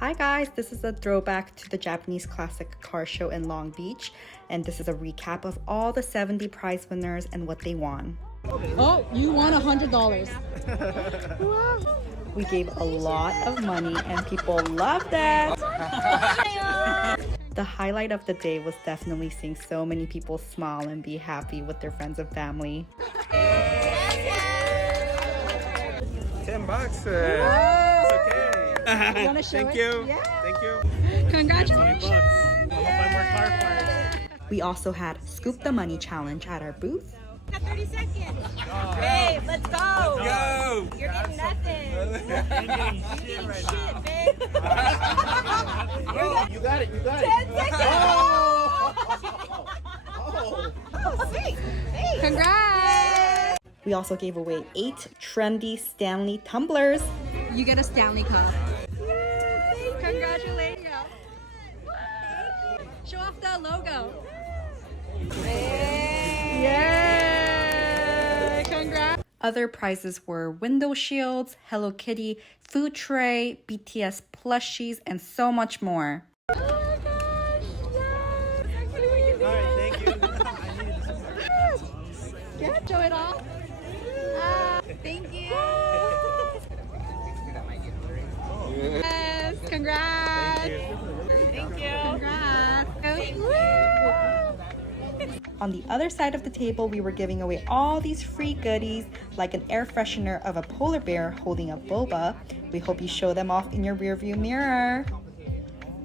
Hi guys, this is a throwback to the Japanese classic car show in Long Beach, and this is a recap of all the 70 prize winners and what they won. Oh, you won $100. Wow. We gave a lot of money and people loved it. The highlight of the day was definitely seeing so many people smile and be happy with their friends and family. $10. It's okay. You want to show Thank it? you. Yeah. Thank you. Congratulations. $20. I hope I more car fires. We also had Scoop the Money challenge at our booth. 30 seconds. Babe, let's go. Go. You're getting nothing. I'm getting shit right now. Babe. You got it. You got 10 it. seconds. Oh, sweet. Hey. Congrats. We also gave away 8 trendy Stanley tumblers. You get a Stanley Cup. Congratulations. Show off the logo. Yay! Congrats. Other prizes were window shields, Hello Kitty, food tray, BTS plushies, and so much more. Oh my gosh! Yes! All right, thank you. Yeah, show it off. Thank you. Yes, congrats. Thank you. Congrats. On the other side of the table, we were giving away all these free goodies, like an air freshener of a polar bear holding a boba. We hope you show them off in your rearview mirror.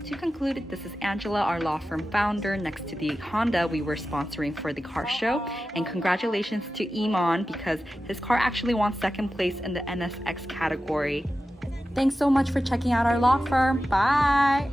To conclude, this is Angela, our law firm founder, next to the Honda we were sponsoring for the car show. And congratulations to 𝔩𝔞𝔫𝔢 because his car actually won second place in the NSX category. Thanks so much for checking out our law firm. Bye!